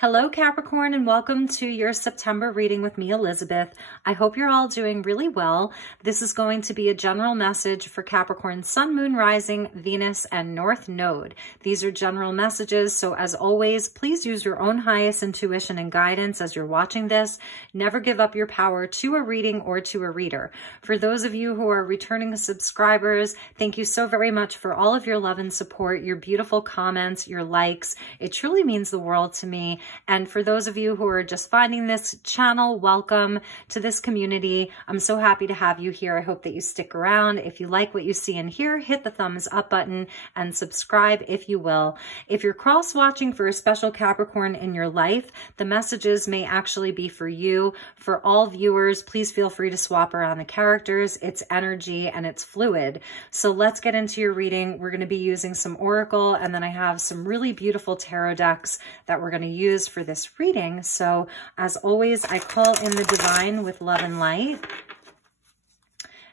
Hello, Capricorn, and welcome to your September reading with me, Elizabeth. I hope you're all doing really well. This is going to be a general message for Capricorn Sun, Moon, Rising, Venus, and North Node. These are general messages, so as always, please use your own highest intuition and guidance as you're watching this. Never give up your power to a reading or to a reader. For those of you who are returning subscribers, thank you so very much for all of your love and support, your beautiful comments, your likes. It truly means the world to me. And for those of you who are just finding this channel, welcome to this community. I'm so happy to have you here. I hope that you stick around. If you like what you see and hear, hit the thumbs up button and subscribe if you will. If you're cross-watching for a special Capricorn in your life, the messages may actually be for you. For all viewers, please feel free to swap around the characters. It's energy and it's fluid. So let's get into your reading. We're going to be using some Oracle, and then I have some really beautiful tarot decks that we're going to use for this reading. So as always, I call in the divine with love and light,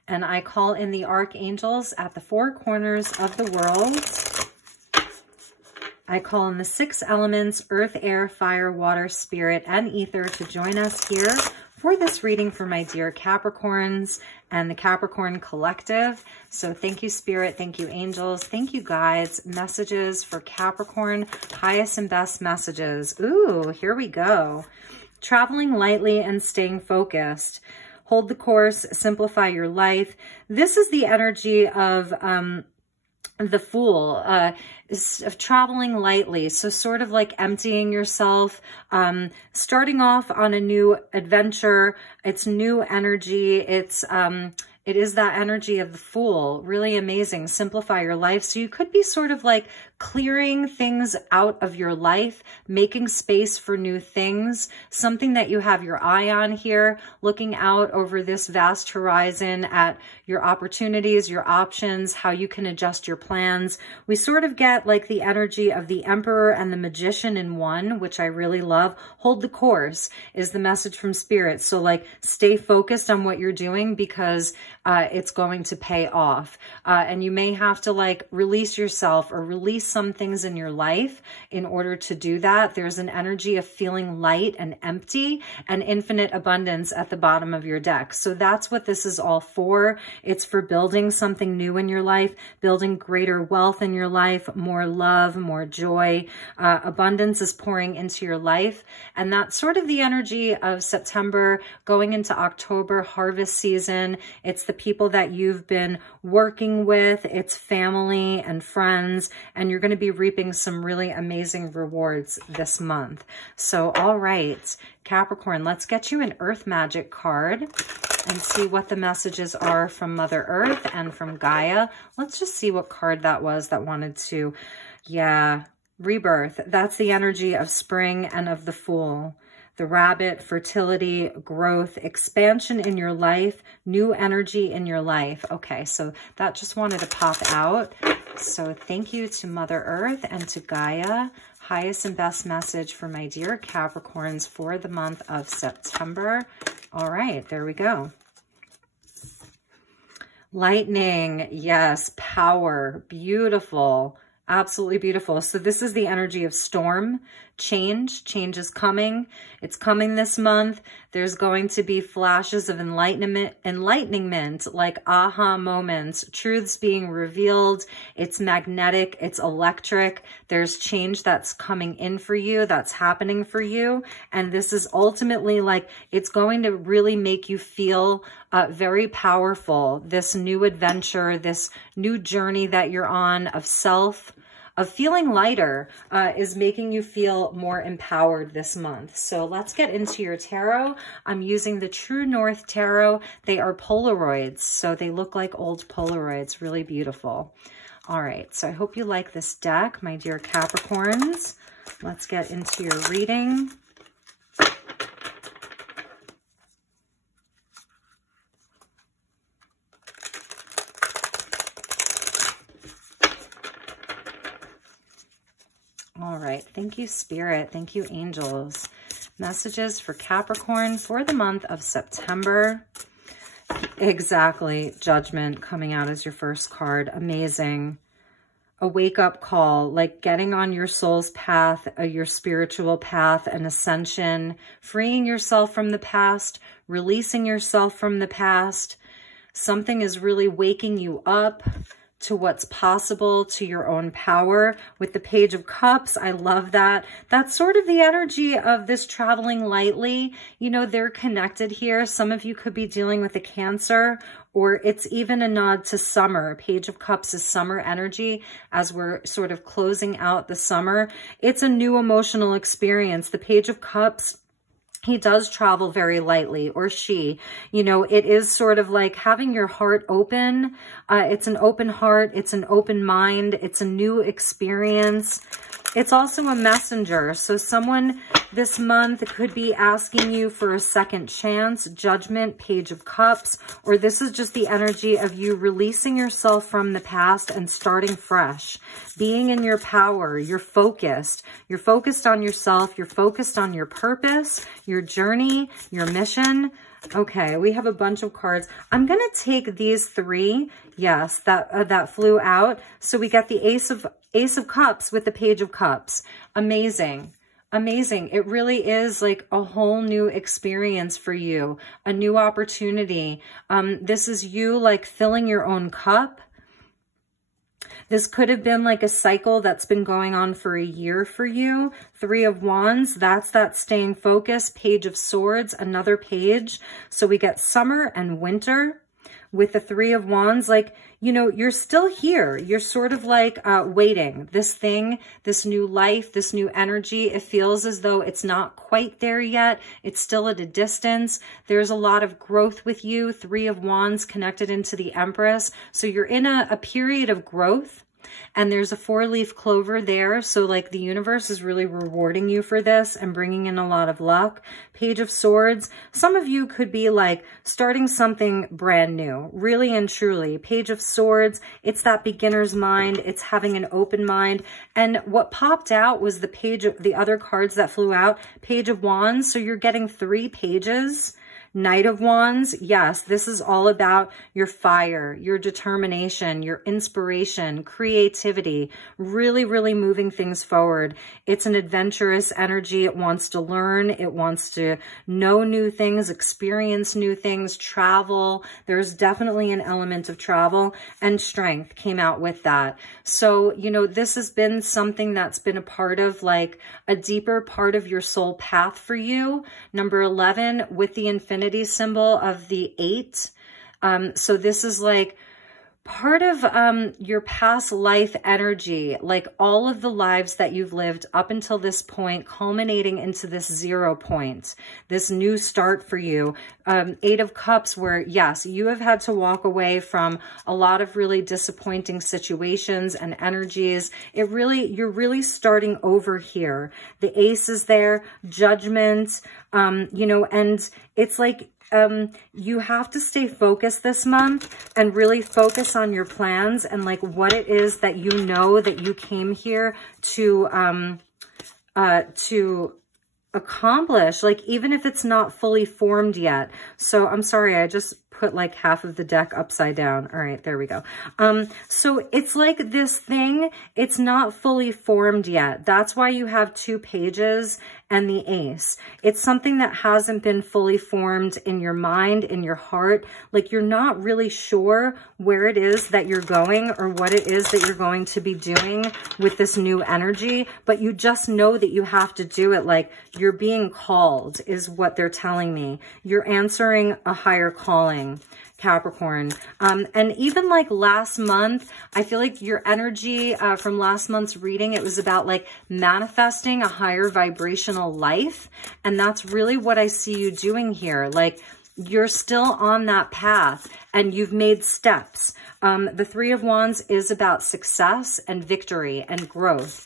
and I call in the archangels at the four corners of the world. I call in the six elements, earth, air, fire, water, spirit, and ether to join us here for this reading for my dear Capricorns and the Capricorn Collective. So thank you, Spirit. Thank you, angels. Thank you, guides. Messages for Capricorn, highest and best messages. Ooh, here we go. Traveling lightly and staying focused. Hold the course, simplify your life. This is the energy of the Fool, of traveling lightly. So sort of like emptying yourself, starting off on a new adventure. It's new energy. It is that energy of the Fool. Really amazing. Simplify your life. So you could be sort of like clearing things out of your life, making space for new things, something that you have your eye on here, looking out over this vast horizon at your opportunities, your options, how you can adjust your plans. We sort of get like the energy of the Emperor and the Magician in one, which I really love. Hold the course is the message from Spirit. So like stay focused on what you're doing because it's going to pay off. And you may have to like release yourself or release some things in your life in order to do that. There's an energy of feeling light and empty and infinite abundance at the bottom of your deck. So that's what this is all for. It's for building something new in your life, building greater wealth in your life, more love, more joy. Abundance is pouring into your life. And that's sort of the energy of September going into October, harvest season. It's the people that you've been working with, it's family and friends, and you're going to be reaping some really amazing rewards this month. So, all right, Capricorn, let's get you an Earth Magic card and see what the messages are from Mother Earth and from Gaia. Let's just see what card that was that wanted to, rebirth. That's the energy of spring and of the Fool. The Rabbit, fertility, growth, expansion in your life, new energy in your life. Okay, so that just wanted to pop out. So thank you to Mother Earth and to Gaia. Highest and best message for my dear Capricorns for the month of September. All right, there we go. Lightning, yes, power, beautiful. Absolutely beautiful. So this is the energy of storm, change. Change is coming. It's coming this month. There's going to be flashes of enlightenment, like aha moments, truths being revealed. It's magnetic. It's electric. There's change that's coming in for you, that's happening for you. And this is ultimately like, it's going to really make you feel very powerful. This new adventure, this new journey that you're on of self, of feeling lighter, is making you feel more empowered this month. So let's get into your tarot. I'm using the True North Tarot. They are Polaroids, so they look like old Polaroids. Really beautiful. All right, so I hope you like this deck, my dear Capricorns. Let's get into your reading. All right. Thank you, Spirit. Thank you, angels. Messages for Capricorn for the month of September. Exactly. Judgment coming out as your first card. Amazing. a wake-up call, like getting on your soul's path, your spiritual path, an ascension, freeing yourself from the past, releasing yourself from the past. Something is really waking you up to what's possible, to your own power. With the Page of Cups, I love that. That's sort of the energy of this traveling lightly. You know, they're connected here. Some of you could be dealing with a Cancer, or it's even a nod to summer. Page of Cups is summer energy as we're sort of closing out the summer. It's a new emotional experience. The Page of Cups, he does travel very lightly, or she. You know, it is sort of like having your heart open. It's an open heart. It's an open mind. It's a new experience. It's also a messenger. So someone this month could be asking you for a second chance, Judgment, Page of Cups, or this is just the energy of you releasing yourself from the past and starting fresh, being in your power. You're focused. You're focused on yourself. You're focused on your purpose, your journey, your mission. Okay, we have a bunch of cards. I'm going to take these three, yes, that flew out. So we get the Ace of Cups with the Page of Cups. Amazing. Amazing. It really is like a whole new experience for you, a new opportunity. This is you like filling your own cup. This could have been like a cycle that's been going on for a year for you. Three of Wands, that's that staying focused. Page of Swords, another page. So we get summer and winter. With the Three of Wands, like, you know, you're still here. You're sort of like waiting. This thing, this new life, this new energy, it feels as though it's not quite there yet. It's still at a distance. There's a lot of growth with you. Three of Wands connected into the Empress. So you're in a period of growth. And there's a 4-leaf clover there. So like the universe is really rewarding you for this and bringing in a lot of luck. Page of Swords. Some of you could be like starting something brand new, really and truly. Page of Swords. It's that beginner's mind. It's having an open mind. And what popped out was the page of the other cards that flew out. Page of Wands. So you're getting 3 pages. Knight of Wands, yes, this is all about your fire, your determination, your inspiration, creativity, really, really moving things forward. It's an adventurous energy. It wants to learn. It wants to know new things, experience new things, travel. There's definitely an element of travel, and strength came out with that. So, you know, this has been something that's been a part of like a deeper part of your soul path for you. Number 11 with the infinity symbol of the 8. So this is like part of your past life energy, like all of the lives that you've lived up until this point, culminating into this 0 point, this new start for you. 8 of Cups, where yes, you have had to walk away from a lot of really disappointing situations and energies. You're really starting over here. The Ace is there, Judgment, you know, and it's like, you have to stay focused this month and really focus on your plans and like what it is that you know that you came here to accomplish, like even if it's not fully formed yet. So I'm sorry, I just put like half of the deck upside down. All right, there we go. So it's like this thing, it's not fully formed yet. That's why you have 2 pages and the Ace. It's something that hasn't been fully formed in your mind, in your heart. Like you're not really sure where it is that you're going or what it is that you're going to be doing with this new energy, but you just know that you have to do it. Like you're being called is what they're telling me. You're answering a higher calling, Capricorn. And even like last month, I feel like your energy from last month's reading, it was about like manifesting a higher vibrational life. And that's really what I see you doing here. Like you're still on that path and you've made steps. The Three of Wands is about success and victory and growth.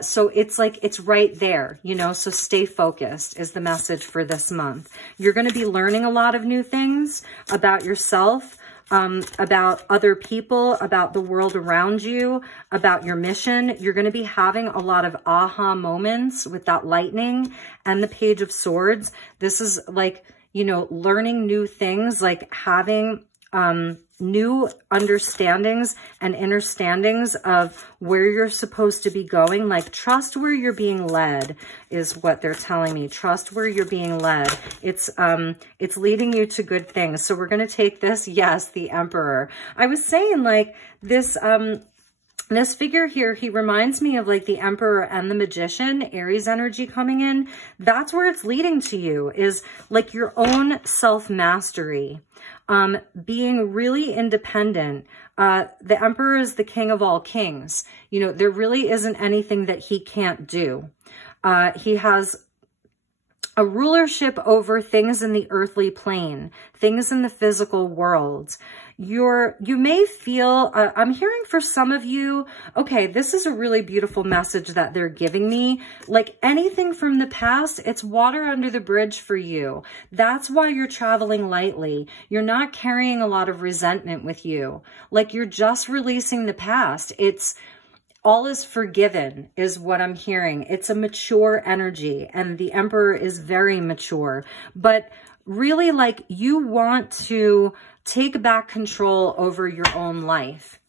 So it's like, it's right there, you know, so stay focused is the message for this month. You're going to be learning a lot of new things about yourself, about other people, about the world around you, about your mission. You're going to be having a lot of aha moments with that lightning and the Page of Swords. This is like, you know, learning new things, like having new understandings and understandings of where you're supposed to be going. Like, trust where you're being led is what they're telling me. Trust where you're being led. It's leading you to good things. So we're going to take this. Yes, the Emperor. I was saying, like, this figure here, he reminds me of like the Emperor and the Magician, Aries energy coming in. That's where it's leading to you, is like your own self-mastery, being really independent. The Emperor is the king of all kings. You know, there really isn't anything that he can't do. He has a rulership over things in the earthly plane, things in the physical world. You may feel, I'm hearing for some of you, okay, this is a really beautiful message that they're giving me. Like anything from the past, it's water under the bridge for you. That's why you're traveling lightly. You're not carrying a lot of resentment with you. Like you're just releasing the past. All is forgiven is what I'm hearing. It's a mature energy, and the Emperor is very mature. But really, like, you want to take back control over your own life.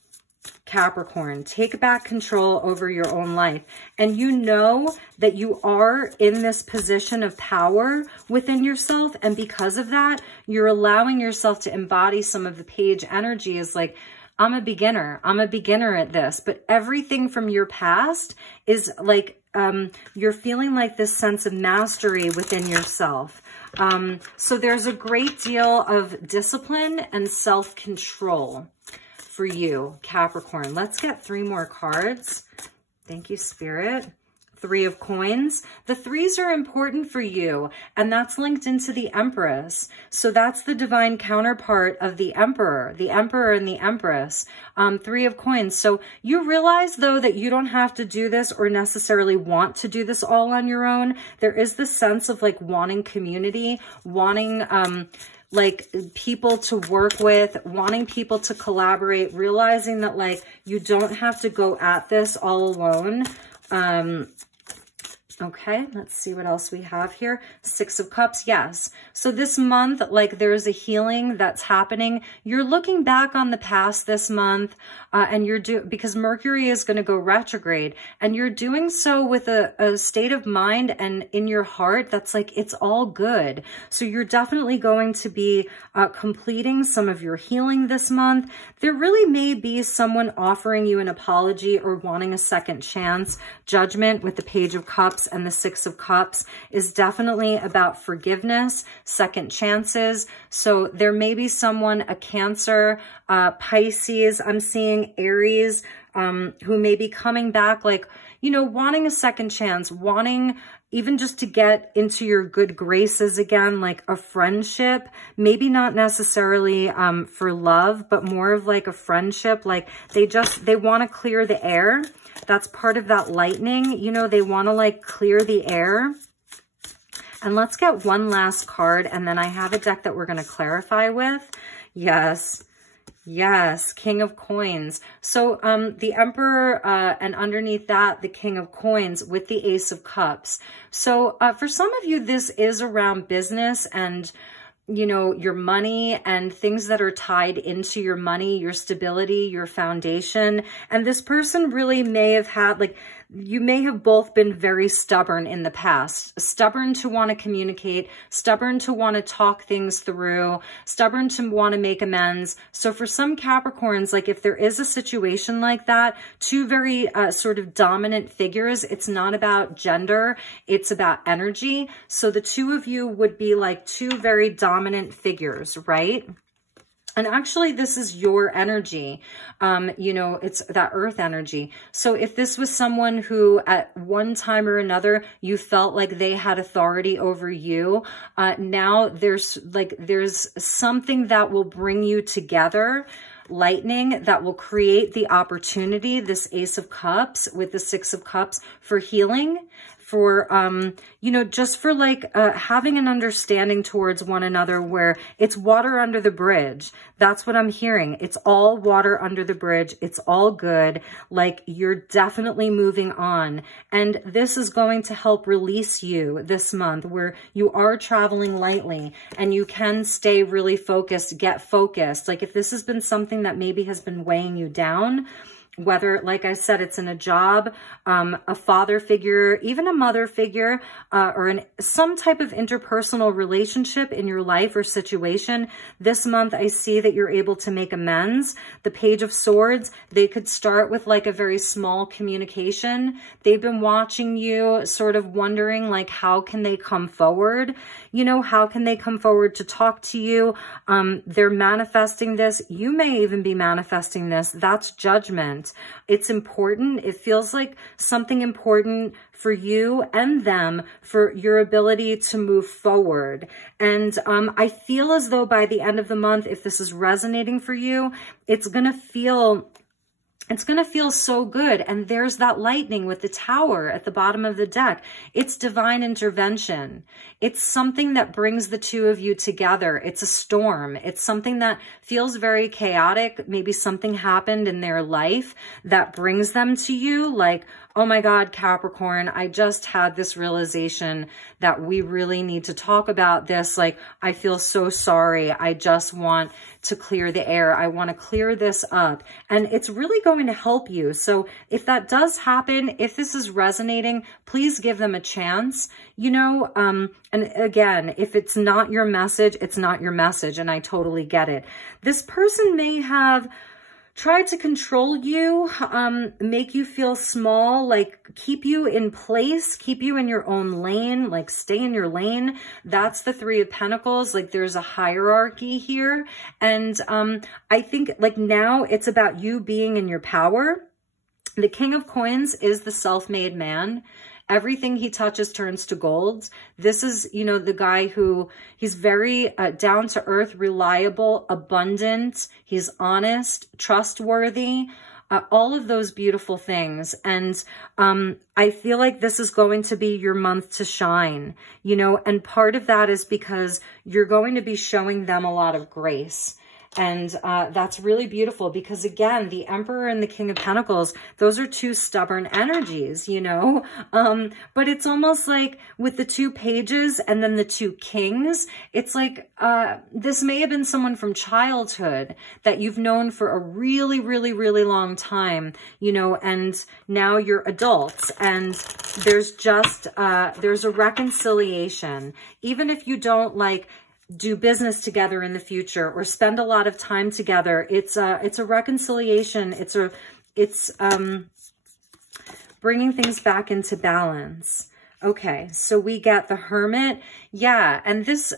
Capricorn, take back control over your own life. And you know that you are in this position of power within yourself. And because of that, you're allowing yourself to embody some of the page energy is like, I'm a beginner. I'm a beginner at this. But everything from your past is like, you're feeling like this sense of mastery within yourself. So there's a great deal of discipline and self-control for you, Capricorn. Let's get 3 more cards. Thank you, Spirit. 3 of Coins. The 3s are important for you, and that's linked into the Empress. So that's the divine counterpart of the Emperor and the Empress. 3 of Coins. So you realize, though, that you don't have to do this or necessarily want to do this all on your own. There is this sense of like wanting community, wanting like people to work with, wanting people to collaborate, realizing that like you don't have to go at this all alone. Okay, let's see what else we have here. 6 of Cups, yes. So this month, like there's a healing that's happening. You're looking back on the past this month, and because Mercury is going to go retrograde, and you're doing so with a state of mind and in your heart that's like, it's all good. So you're definitely going to be completing some of your healing this month. There really may be someone offering you an apology or wanting a second chance. Judgment with the Page of Cups and the 6 of Cups is definitely about forgiveness, second chances. So there may be someone, a Cancer, Pisces, I'm seeing Aries, who may be coming back, like, you know, wanting a second chance, wanting even just to get into your good graces again, like a friendship, maybe not necessarily for love, but more of like a friendship. Like they want to clear the air. That's part of that lightning. You know, they want to like clear the air. And let's get one last card. And then I have a deck that we're going to clarify with. Yes. Yes, King of Coins. So the Emperor, and underneath that, the King of Coins with the Ace of Cups. So for some of you, this is around business and, you know, your money and things that are tied into your money, your stability, your foundation. And this person really may have had, like, you may have both been very stubborn in the past, stubborn to want to communicate, stubborn to want to talk things through, stubborn to want to make amends. So for some Capricorns, like if there is a situation like that, 2 very sort of dominant figures, it's not about gender, it's about energy. So the 2 of you would be like 2 very dominant figures, right? And actually, this is your energy. You know, it's that earth energy. So if this was someone who at one time or another, you felt like they had authority over you, now there's something that will bring you together, lightning, that will create the opportunity, this Ace of Cups with the 6 of Cups, for healing, for, you know, just for like having an understanding towards one another where it's water under the bridge. That's what I'm hearing. It's all water under the bridge. It's all good. Like you're definitely moving on. And this is going to help release you this month where you are traveling lightly and you can stay really focused, get focused. Like if this has been something that maybe has been weighing you down, whether, like I said, it's in a job, a father figure, even a mother figure, or some type of interpersonal relationship in your life or situation, this month I see that you're able to make amends. The Page of Swords, they could start with like a very small communication. They've been watching you, sort of wondering like, how can they come forward? You know, how can they come forward to talk to you? They're manifesting this. You may even be manifesting this. That's judgment. It's important. It feels like something important for you and them, for your ability to move forward. And I feel as though by the end of the month, if this is resonating for you, it's going to feel so good. And there's that lightning with the tower at the bottom of the deck. It's divine intervention. It's something that brings the two of you together. It's a storm. It's something that feels very chaotic. Maybe something happened in their life that brings them to you. Like, oh my God, Capricorn, I just had this realization that we really need to talk about this. Like, I feel so sorry. I just want to clear the air. I want to clear this up. And it's really going to help you. So if that does happen, if this is resonating, please give them a chance, you know, and again, if it's not your message, it's not your message. And I totally get it. This person may have tried to control you, make you feel small, like keep you in place, keep you in your own lane, like stay in your lane. That's the Three of Pentacles. Like there's a hierarchy here. And I think like now it's about you being in your power. The King of Coins is the self-made man. Everything he touches turns to gold. This is, you know, the guy who, he's very down to earth, reliable, abundant. He's honest, trustworthy, all of those beautiful things. And I feel like this is going to be your month to shine, you know, and part of that is because you're going to be showing them a lot of grace. And that's really beautiful because, again, the Emperor and the King of Pentacles, those are two stubborn energies, you know. But it's almost like with the two pages and then the two kings, it's like this may have been someone from childhood that you've known for a really, really, really long time, you know, and now you're adults and there's just, there's a reconciliation. Even if you don't like do business together in the future or spend a lot of time together, it's a reconciliation. It's bringing things back into balance. Okay, so we get the Hermit. Yeah, and this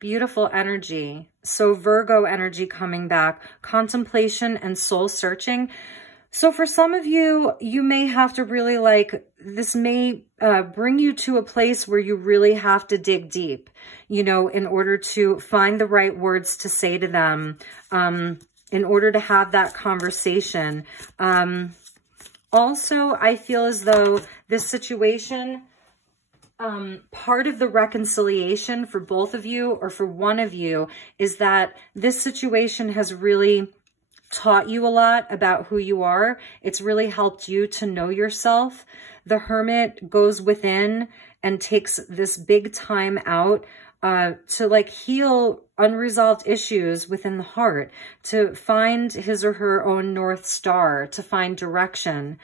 beautiful energy. So Virgo energy coming back, contemplation and soul searching. So for some of you, you may have to really like, this may bring you to a place where you really have to dig deep, you know, in order to find the right words to say to them, in order to have that conversation. Also, I feel as though this situation, part of the reconciliation for both of you or for one of you is that this situation has really taught you a lot about who you are. It's really helped you to know yourself. The Hermit goes within and takes this big time out to like heal unresolved issues within the heart, to find his or her own North Star, to find direction.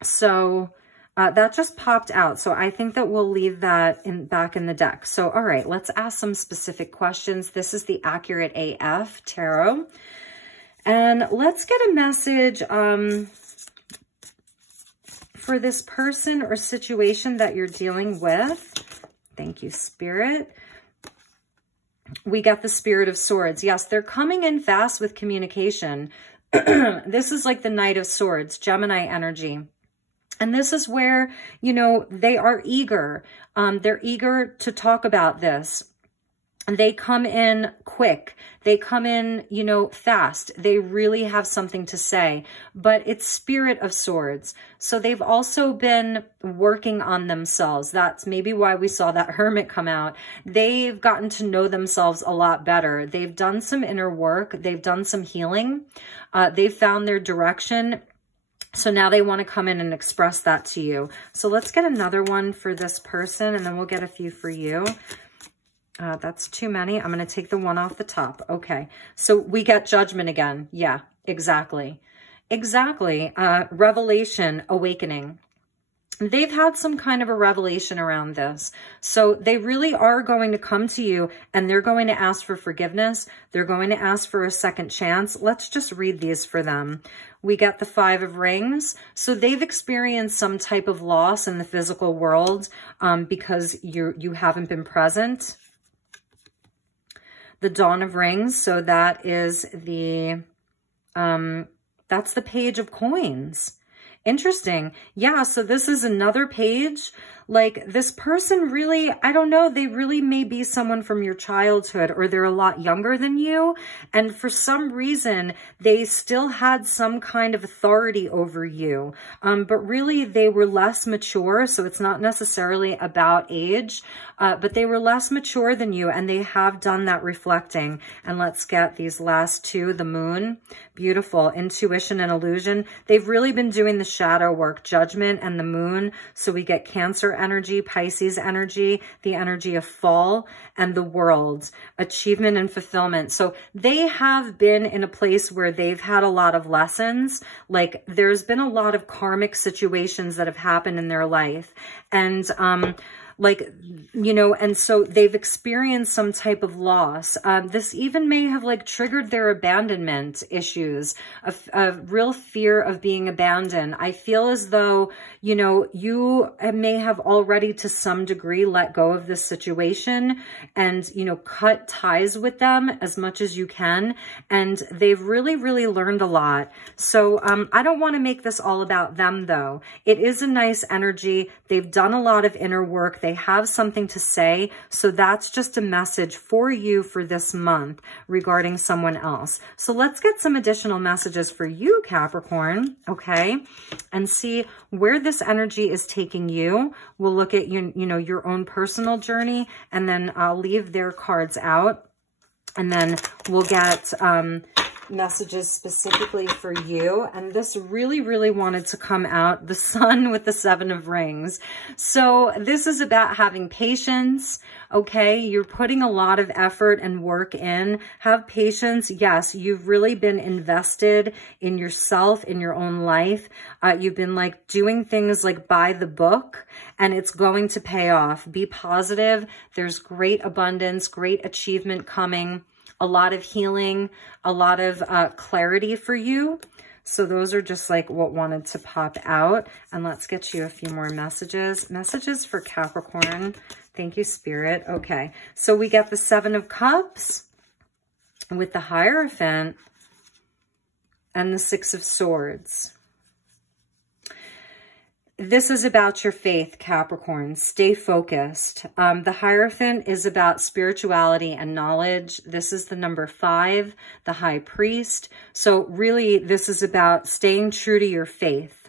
So that just popped out. So I think that we'll leave that back in the deck. So, all right, let's ask some specific questions. This is the Accurate AF Tarot. And let's get a message for this person or situation that you're dealing with. Thank you, Spirit. We got the Spirit of Swords. Yes, they're coming in fast with communication. This is like the Knight of Swords, Gemini energy. And this is where, you know, they are eager. They're eager to talk about this. They come in quick. They come in, you know, fast. They really have something to say, but it's Spirit of Swords. So they've also been working on themselves. That's maybe why we saw that Hermit come out. They've gotten to know themselves a lot better. They've done some inner work. They've done some healing. They've found their direction. So now they want to come in and express that to you. So let's get another one for this person, and then we'll get a few for you. That's too many. I'm going to take the one off the top. Okay. So we get Judgment again. Yeah, exactly. Exactly. Revelation, awakening. They've had some kind of a revelation around this. So they really are going to come to you and they're going to ask for forgiveness. They're going to ask for a second chance. Let's just read these for them. We get the 5 of Rings. So they've experienced some type of loss in the physical world because you haven't been present. The Dawn of Rings. So that is the, that's the Page of Coins. Interesting. Yeah, so this is another page. Like this person really, I don't know, they really may be someone from your childhood or they're a lot younger than you. And for some reason, they still had some kind of authority over you. But really they were less mature. So it's not necessarily about age, but they were less mature than you and they have done that reflecting. And let's get these last 2, the Moon. Beautiful. Intuition and illusion. They've really been doing the shadow work, Judgment and the Moon. So we get Cancer energy, Pisces energy, the energy of fall, and the World, achievement and fulfillment. So they have been in a place where they've had a lot of lessons. Like there's been a lot of karmic situations that have happened in their life. And, like, you know, and so they've experienced some type of loss. This even may have like triggered their abandonment issues, a real fear of being abandoned. I feel as though, you know, you may have already to some degree let go of this situation and, you know, cut ties with them as much as you can. And they've really, really learned a lot. So I don't want to make this all about them though. It is a nice energy. They've done a lot of inner work. They have something to say. So that's just a message for you for this month regarding someone else. So let's get some additional messages for you, Capricorn, okay? And see where this energy is taking you. We'll look at you know, your own personal journey, and then I'll leave their cards out. And then we'll get messages specifically for you. And this really, really wanted to come out, the Sun with the 7 of Rings. So this is about having patience, okay? You're putting a lot of effort and work in. Have patience. Yes, you've really been invested in yourself, in your own life. You've been like doing things like by the book, and it's going to pay off. Be positive. There's great abundance, great achievement coming. A lot of healing, a lot of clarity for you. So those are just like what wanted to pop out. And let's get you a few more messages. Messages for Capricorn. Thank you, Spirit. Okay, so we get the 7 of Cups with the Hierophant and the 6 of Swords. This is about your faith, Capricorn. Stay focused. The Hierophant is about spirituality and knowledge. This is the number 5, the High Priest. So really, this is about staying true to your faith,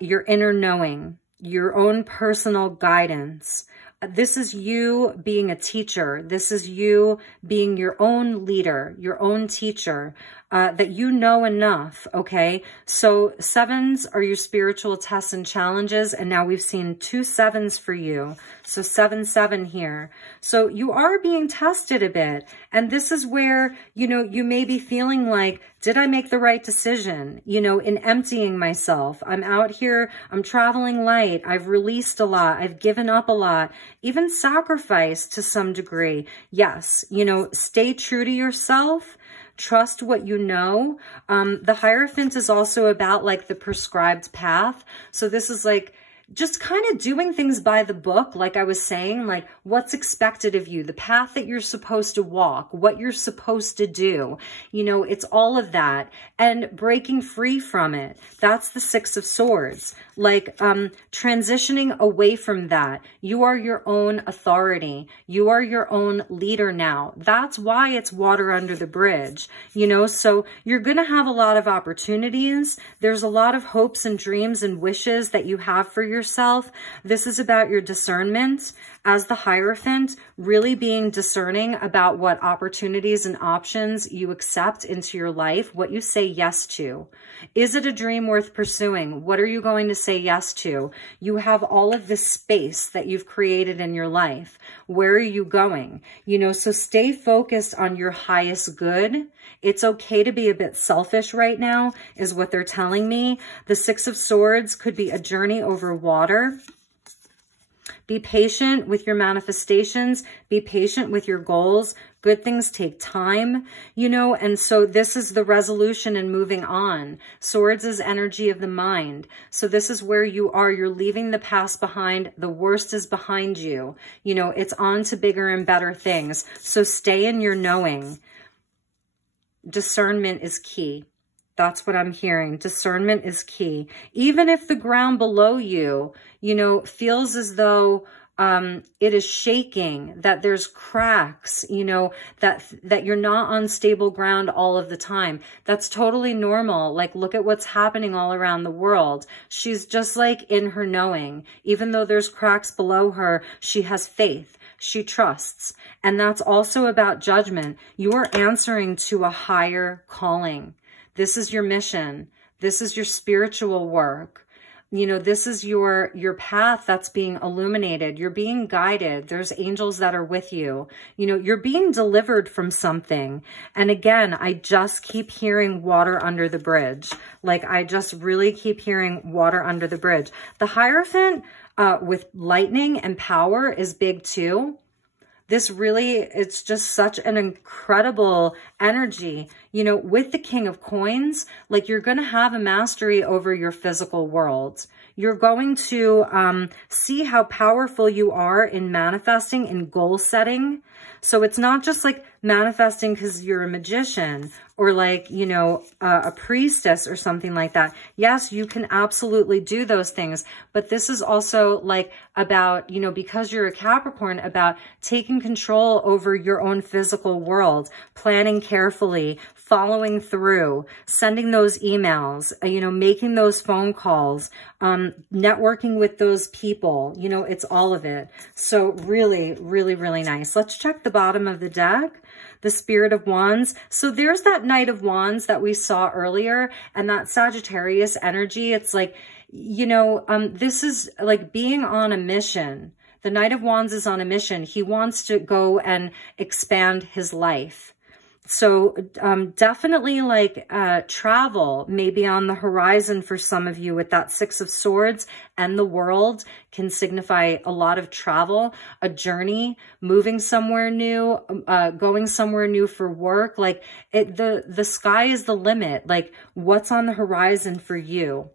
your inner knowing, your own personal guidance. This is you being a teacher. This is you being your own leader, your own teacher, that you know enough, okay? So 7s are your spiritual tests and challenges, and now we've seen 2 7s for you. So 7, 7 here. So you are being tested a bit, and this is where, you know, you may be feeling like, did I make the right decision? You know, in emptying myself. I'm out here, I'm traveling light, I've released a lot, I've given up a lot, even sacrificed to some degree. Yes, you know, stay true to yourself. Trust what you know. The Hierophant is also about like the prescribed path. So this is like, just kind of doing things by the book, like I was saying, like what's expected of you, the path that you're supposed to walk, what you're supposed to do. You know, it's all of that, and breaking free from it. That's the Six of Swords, like transitioning away from that. You are your own authority. You are your own leader now. That's why it's water under the bridge, you know, so you're going to have a lot of opportunities. There's a lot of hopes and dreams and wishes that you have for yourself. This is about your discernment as the Hierophant, really being discerning about what opportunities and options you accept into your life, what you say yes to. Is it a dream worth pursuing? What are you going to say yes to? You have all of this space that you've created in your life. Where are you going? You know, so stay focused on your highest good. It's okay to be a bit selfish right now, is what they're telling me. The Six of Swords could be a journey over water. Be patient with your manifestations. Be patient with your goals. Good things take time, you know, and so this is the resolution and moving on. Swords is energy of the mind. So this is where you are. You're leaving the past behind. The worst is behind you. You know, it's on to bigger and better things. So stay in your knowing. Discernment is key. That's what I'm hearing. Discernment is key. Even if the ground below you, you know, feels as though it is shaking, that there's cracks, you know, that you're not on stable ground all of the time. That's totally normal. Like, look at what's happening all around the world. She's just like in her knowing. Even though there's cracks below her, she has faith. She trusts. And that's also about judgment. You are answering to a higher calling. This is your mission. This is your spiritual work. You know, this is your path that's being illuminated. You're being guided. There's angels that are with you. You know, you're being delivered from something. And again, I just keep hearing water under the bridge. Like, I just really keep hearing water under the bridge. The Hierophant with lightning and power is big too. This really, it's just such an incredible energy, you know, with the King of Coins. Like, you're going to have a mastery over your physical world. You're going to see how powerful you are in manifesting and goal setting. So it's not just like manifesting because you're a magician or like, you know, a priestess or something like that. Yes, you can absolutely do those things. But this is also like about, you know, because you're a Capricorn, about taking control over your own physical world, planning carefully, following through, sending those emails, you know, making those phone calls, networking with those people, you know, it's all of it. So really, really, really nice. Let's check the bottom of the deck. The Spirit of Wands. So there's that Knight of Wands that we saw earlier, and that Sagittarius energy. It's like, you know, this is like being on a mission. The Knight of Wands is on a mission. He wants to go and expand his life. So definitely like travel may be on the horizon for some of you with that Six of Swords, and the world can signify a lot of travel, a journey, moving somewhere new, going somewhere new for work. Like the sky is the limit, like what's on the horizon for you.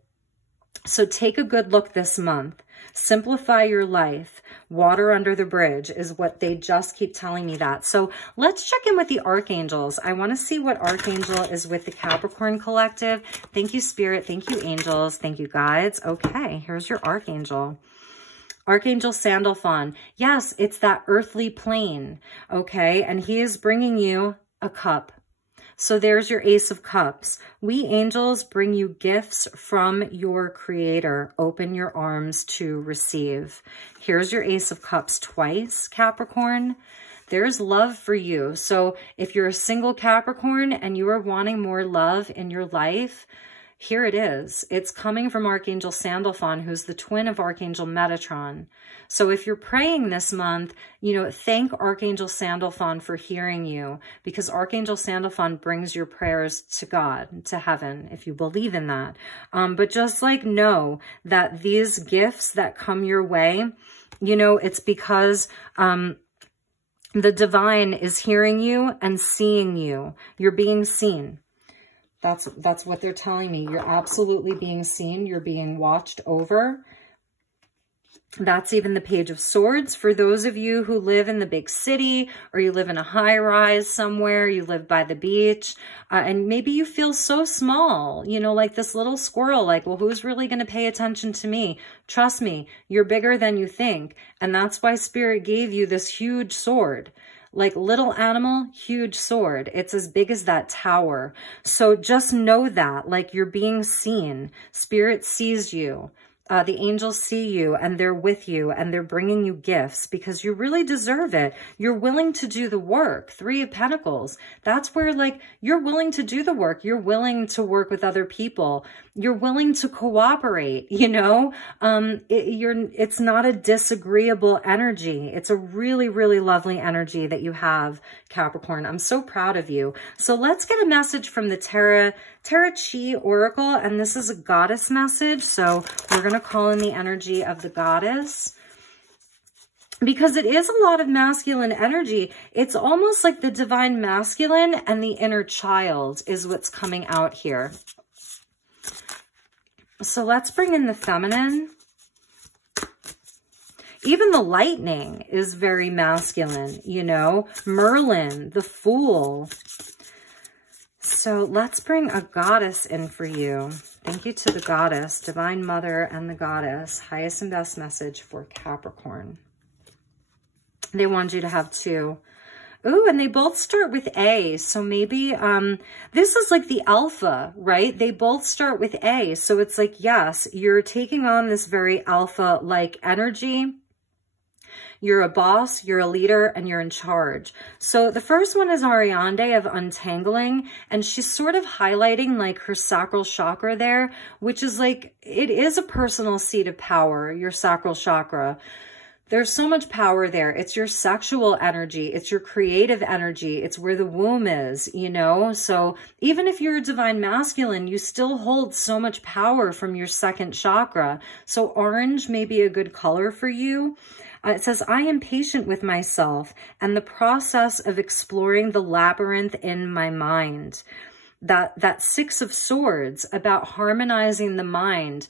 So take a good look this month. Simplify your life. Water under the bridge is what they just keep telling me that. So let's check in with the archangels. I want to see what archangel is with the Capricorn collective. Thank you, Spirit. Thank you, angels. Thank you, guides. Okay, here's your archangel. Archangel Sandalphon. Yes, it's that earthly plane. Okay, and he is bringing you a cup. So there's your Ace of Cups. We angels bring you gifts from your Creator. Open your arms to receive. Here's your Ace of Cups twice, Capricorn. There's love for you. So if you're a single Capricorn and you are wanting more love in your life, here it is. It's coming from Archangel Sandalphon, who's the twin of Archangel Metatron. So if you're praying this month, you know, thank Archangel Sandalphon for hearing you, because Archangel Sandalphon brings your prayers to God, to heaven, if you believe in that. But just like know that these gifts that come your way, you know, it's because the divine is hearing you and seeing you. You're being seen. That's what they're telling me. You're absolutely being seen. You're being watched over. That's even the Page of Swords for those of you who live in the big city, or you live in a high rise somewhere, you live by the beach, and maybe you feel so small, you know, like this little squirrel, like, well, who's really going to pay attention to me? Trust me, you're bigger than you think. And that's why Spirit gave you this huge sword. Like little animal, huge sword. It's as big as that tower. So just know that, like, you're being seen. Spirit sees you. The angels see you, and they're with you, and they're bringing you gifts because you really deserve it. You're willing to do the work. 3 of Pentacles. That's where, like, you're willing to do the work. You're willing to work with other people. You're willing to cooperate, you know? It's not a disagreeable energy. It's a really, really lovely energy that you have, Capricorn. I'm so proud of you. So let's get a message from the Tarot Chi Oracle, and this is a goddess message. So we're going to call in the energy of the goddess, because it is a lot of masculine energy. It's almost like the divine masculine and the inner child is what's coming out here. So let's bring in the feminine. Even the lightning is very masculine, you know. Merlin, the Fool. So let's bring a goddess in for you. Thank you to the goddess, Divine Mother and the goddess. Highest and best message for Capricorn. They want you to have 2. Ooh, and they both start with A. So maybe this is like the alpha, right? They both start with A. So it's like, yes, you're taking on this very alpha-like energy. You're a boss, you're a leader, and you're in charge. So the first one is Ariande of Untangling, and she's sort of highlighting like her sacral chakra there, which is like, it is a personal seat of power, your sacral chakra. There's so much power there. It's your sexual energy. It's your creative energy. It's where the womb is, you know? So even if you're a divine masculine, you still hold so much power from your second chakra. So orange may be a good color for you. It says, I am patient with myself and the process of exploring the labyrinth in my mind. That 6 of Swords, about harmonizing the mind,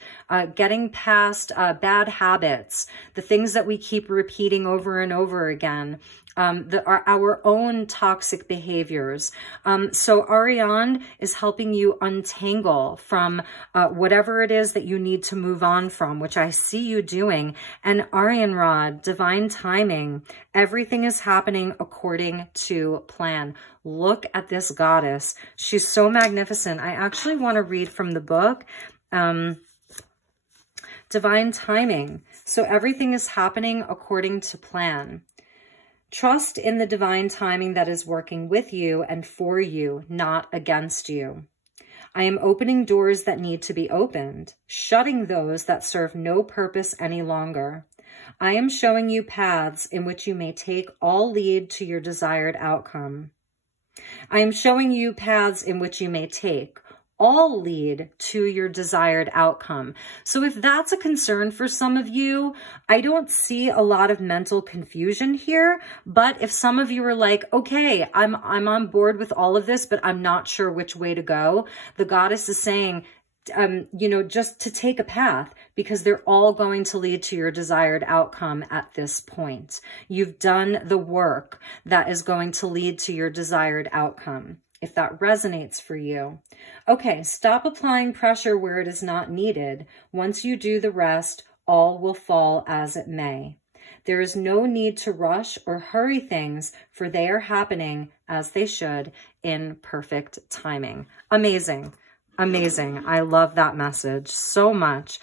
getting past bad habits, the things that we keep repeating over and over again, our own toxic behaviors. So Ariane is helping you untangle from whatever it is that you need to move on from, which I see you doing. And Arianrod, divine timing, everything is happening according to plan. Look at this goddess. She's so magnificent. I actually want to read from the book, Divine Timing. So everything is happening according to plan. Trust in the divine timing that is working with you and for you, not against you. I am opening doors that need to be opened, shutting those that serve no purpose any longer. I am showing you paths in which you may take all lead to your desired outcome. I am showing you paths in which you may take all lead to your desired outcome. So if that's a concern for some of you, I don't see a lot of mental confusion here. But if some of you are like, okay, I'm on board with all of this, but I'm not sure which way to go, the goddess is saying, you know, just to take a path, because they're all going to lead to your desired outcome at this point. You've done the work that is going to lead to your desired outcome, if that resonates for you. Okay, stop applying pressure where it is not needed. Once you do the rest, all will fall as it may. There is no need to rush or hurry things, for they are happening as they should in perfect timing. Amazing. Amazing. I love that message so much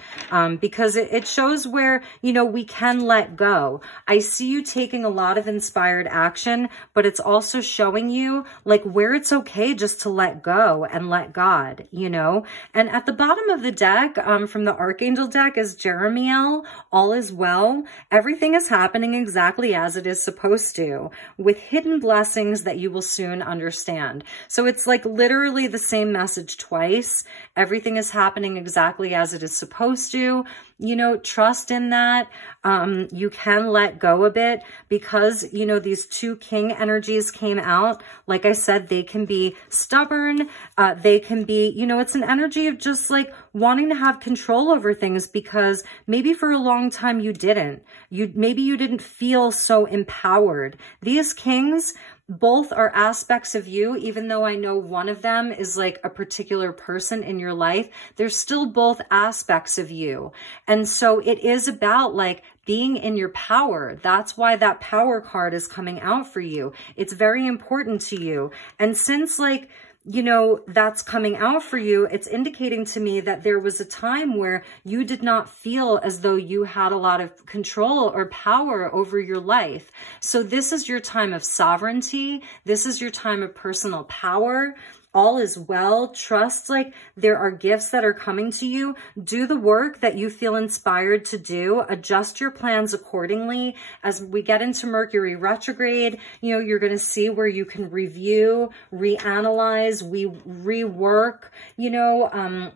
because it shows where, you know, we can let go. I see you taking a lot of inspired action, but it's also showing you like where it's okay just to let go and let God, you know. And at the bottom of the deck from the Archangel deck is Jeremiel, all is well. Everything is happening exactly as it is supposed to, with hidden blessings that you will soon understand. So it's like literally the same message twice. Everything is happening exactly as it is supposed to. You know, trust in that. You can let go a bit because, you know, these 2 king energies came out. Like I said, they can be stubborn. They can be, you know, it's an energy of just like wanting to have control over things because maybe for a long time you didn't. Maybe you didn't feel so empowered. These kings, both are aspects of you, even though I know one of them is like a particular person in your life, they're still both aspects of you. And so it is about like being in your power. That's why that power card is coming out for you. It's very important to you. And since like, you know, that's coming out for you, it's indicating to me that there was a time where you did not feel as though you had a lot of control or power over your life. So this is your time of sovereignty. This is your time of personal power. All is well. Trust like there are gifts that are coming to you. Do the work that you feel inspired to do. Adjust your plans accordingly. As we get into Mercury retrograde, you know, you're going to see where you can review, reanalyze, rework, you know,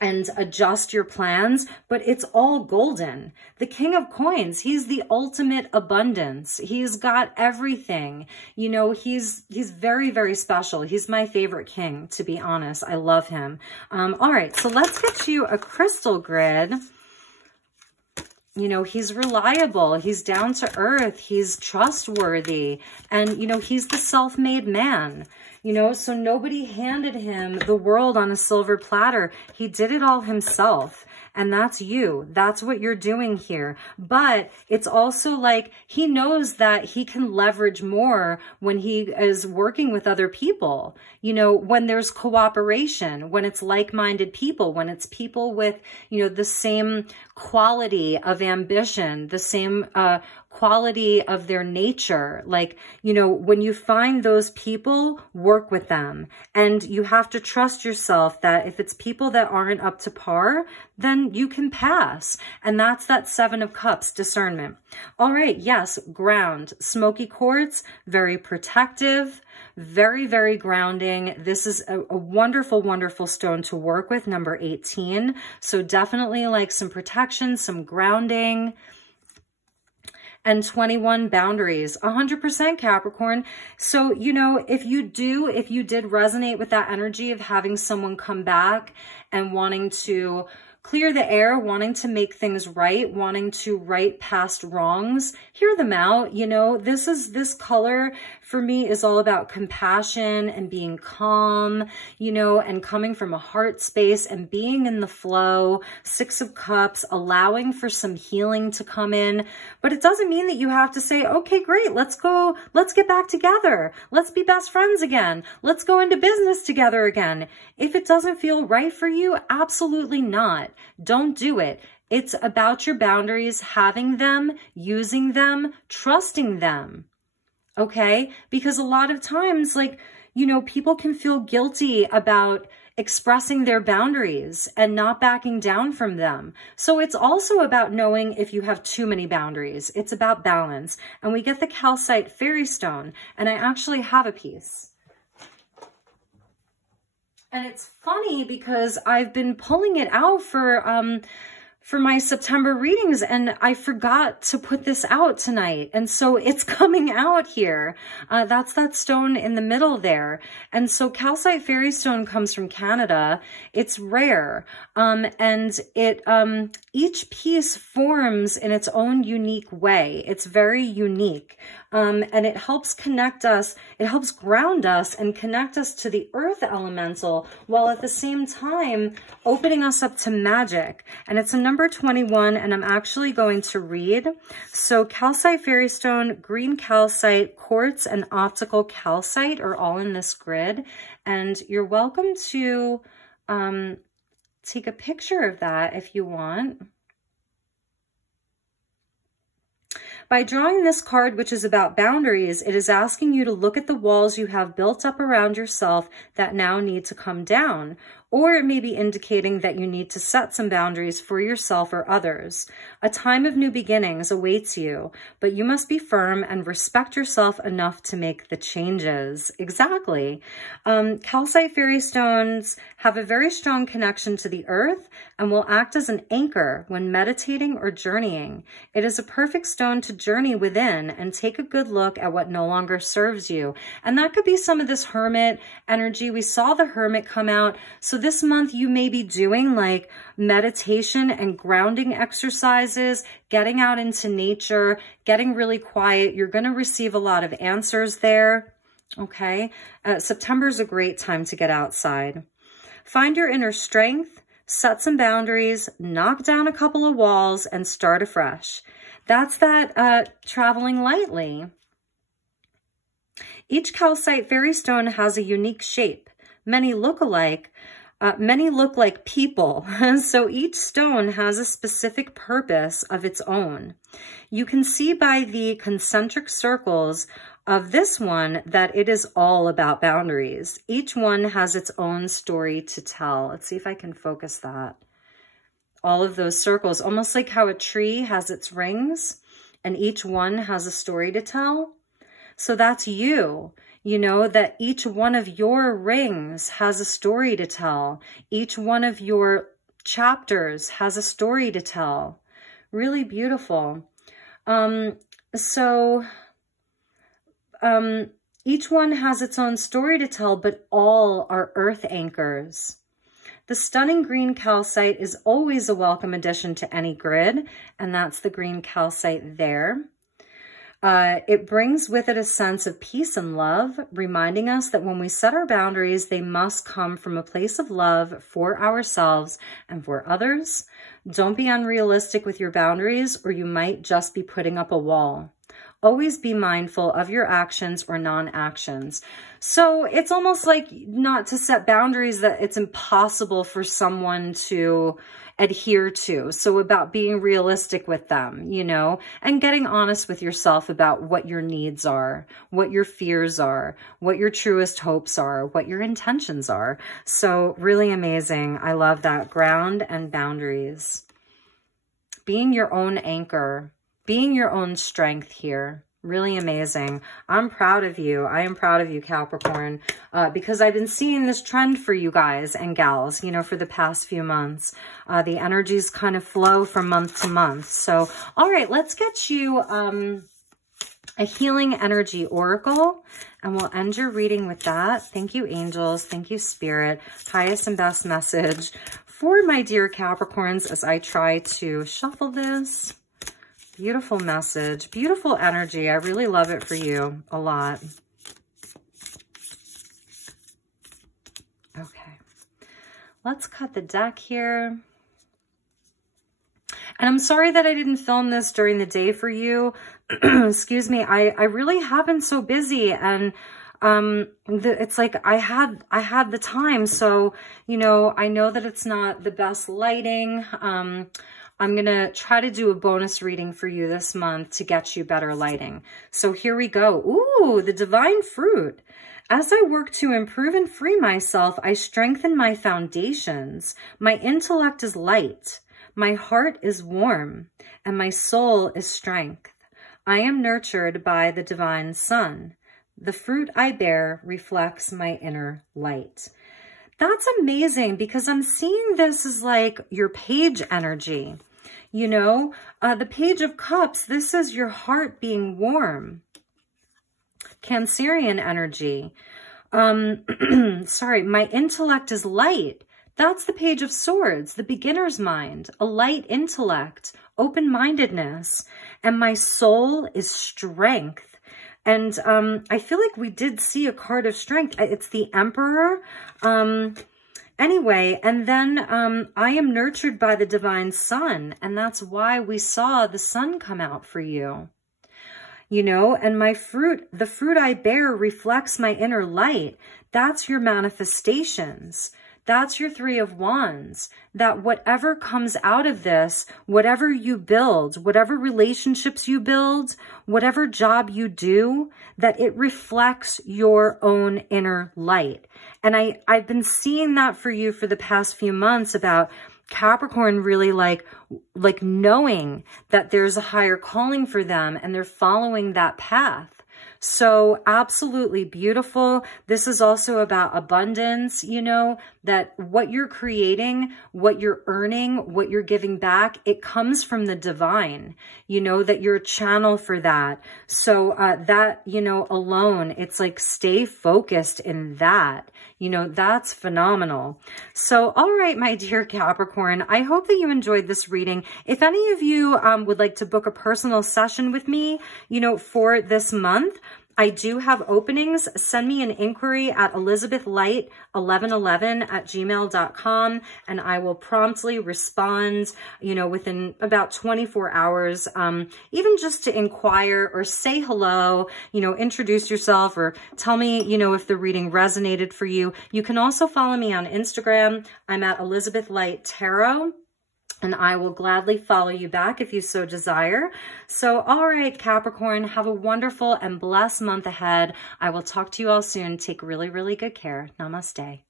and adjust your plans, but it's all golden. The King of Coins, he's the ultimate abundance. He's got everything. You know, he's very, very special. He's my favorite king, to be honest. I love him. All right, so let's get you a crystal grid. You know, he's reliable. He's down to earth. He's trustworthy. And, you know, he's the self-made man. You know, so nobody handed him the world on a silver platter. He did it all himself. And that's you. That's what you're doing here. But it's also like he knows that he can leverage more when he is working with other people. You know, when there's cooperation, when it's like-minded people, when it's people with, you know, the same quality of ambition, the same quality of their nature. Like, you know, when you find those people, work with them. And you have to trust yourself that if it's people that aren't up to par, then you can pass. And that's that Seven of Cups, discernment. All right, yes, ground. Smoky quartz, very protective, very, very grounding. This is a wonderful, wonderful stone to work with, number 18. So definitely like some protection, some grounding. And 21, boundaries, 100% Capricorn. So, you know, if you did resonate with that energy of having someone come back and wanting to clear the air, wanting to make things right, wanting to right past wrongs, hear them out. You know, this color for me is all about compassion and being calm, you know, and coming from a heart space and being in the flow. Six of Cups, allowing for some healing to come in. But it doesn't mean that you have to say, okay, great, let's get back together. Let's be best friends again. Let's go into business together again. If it doesn't feel right for you, absolutely not. Don't do it. It's about your boundaries, having them, using them, trusting them. Okay? Because a lot of times, like, you know, people can feel guilty about expressing their boundaries and not backing down from them. So it's also about knowing if you have too many boundaries. It's about balance. And we get the Calcite fairy stone, and I actually have a piece. And it's funny because I've been pulling it out for my September readings, and I forgot to put this out tonight. And so it's coming out here. That's that stone in the middle there. And so Calcite fairy stone comes from Canada. It's rare. And it, each piece forms in its own unique way. It's very unique. And it helps connect us, it helps ground us and connect us to the earth elemental, while at the same time opening us up to magic. And it's a number 21, and I'm actually going to read. So Calcite fairy stone, green calcite, quartz, and optical calcite are all in this grid. And you're welcome to take a picture of that if you want. By drawing this card, which is about boundaries, it is asking you to look at the walls you have built up around yourself that now need to come down. Or it may be indicating that you need to set some boundaries for yourself or others. A time of new beginnings awaits you, but you must be firm and respect yourself enough to make the changes. Exactly. Calcite fairy stones have a very strong connection to the earth and will act as an anchor when meditating or journeying. It is a perfect stone to journey within and take a good look at what no longer serves you. And that could be some of this Hermit energy. We saw the Hermit come out. So this month you may be doing like meditation and grounding exercises, getting out into nature, getting really quiet. You're going to receive a lot of answers there. Okay. September is a great time to get outside. Find your inner strength, set some boundaries, knock down a couple of walls, and start afresh. That's that traveling lightly. Each calcite fairy stone has a unique shape. Many look alike. Many look like people. So each stone has a specific purpose of its own. You can see by the concentric circles of this one that it is all about boundaries. Each one has its own story to tell. Let's see if I can focus that. All of those circles, almost like how a tree has its rings and each one has a story to tell. So that's you. You know that each one of your rings has a story to tell. Each one of your chapters has a story to tell. Really beautiful. Each one has its own story to tell, but all are earth anchors. The stunning green calcite is always a welcome addition to any grid, and that's the green calcite there. It brings with it a sense of peace and love, reminding us that when we set our boundaries, they must come from a place of love for ourselves and for others. Don't be unrealistic with your boundaries, or you might just be putting up a wall. Always be mindful of your actions or non-actions. So it's almost like not to set boundaries that it's impossible for someone to adhere to. So about being realistic with them, you know, and getting honest with yourself about what your needs are, what your fears are, what your truest hopes are, what your intentions are. So really amazing. I love that. Ground and boundaries. Being your own anchor. Being your own strength here. Really amazing. I'm proud of you. I am proud of you, Capricorn, because I've been seeing this trend for you guys and gals, you know, for the past few months. The energies kind of flow from month to month. So, all right, let's get you a healing energy oracle, and we'll end your reading with that. Thank you, angels. Thank you, spirit. Highest and best message for my dear Capricorns as I try to shuffle this. Beautiful message, beautiful energy. I really love it for you a lot. Okay, let's cut the deck here. And I'm sorry that I didn't film this during the day for you. Excuse me. I really have been so busy, and it's like I had the time. So, you know, I know that it's not the best lighting. I'm going to try to do a bonus reading for you this month to get you better lighting. So here we go. Ooh, the divine fruit. As I work to improve and free myself, I strengthen my foundations. My intellect is light. My heart is warm, and my soul is strength. I am nurtured by the divine sun. The fruit I bear reflects my inner light. That's amazing, because I'm seeing this as like your page energy. You know, the Page of Cups, this is your heart being warm. Cancerian energy. Sorry, my intellect is light. That's the Page of Swords, the beginner's mind, a light intellect, open-mindedness. And my soul is strength. And I feel like we did see a card of strength. It's the Emperor. Anyway, and then I am nurtured by the divine sun. And that's why we saw the sun come out for you. You know, and my fruit, the fruit I bear reflects my inner light. That's your manifestations. That's your Three of Wands, that whatever comes out of this, whatever you build, whatever relationships you build, whatever job you do, that it reflects your own inner light. And I've been seeing that for you for the past few months about Capricorn really like knowing that there's a higher calling for them and they're following that path. So absolutely beautiful. This is also about abundance, you know, that what you're creating, what you're earning, what you're giving back, it comes from the divine, you know, that you're a channel for that. So that, you know, alone, it's like stay focused in that. You know, that's phenomenal. So, all right, my dear Capricorn, I hope that you enjoyed this reading. If any of you would like to book a personal session with me, you know, for this month, I do have openings. Send me an inquiry at elizabethlight1111@gmail.com, and I will promptly respond, you know, within about 24 hours, even just to inquire or say hello, you know, introduce yourself or tell me, you know, if the reading resonated for you. You can also follow me on Instagram. I'm at elizabethlighttarot. And I will gladly follow you back if you so desire. So, all right, Capricorn, have a wonderful and blessed month ahead. I will talk to you all soon. Take really, really good care. Namaste.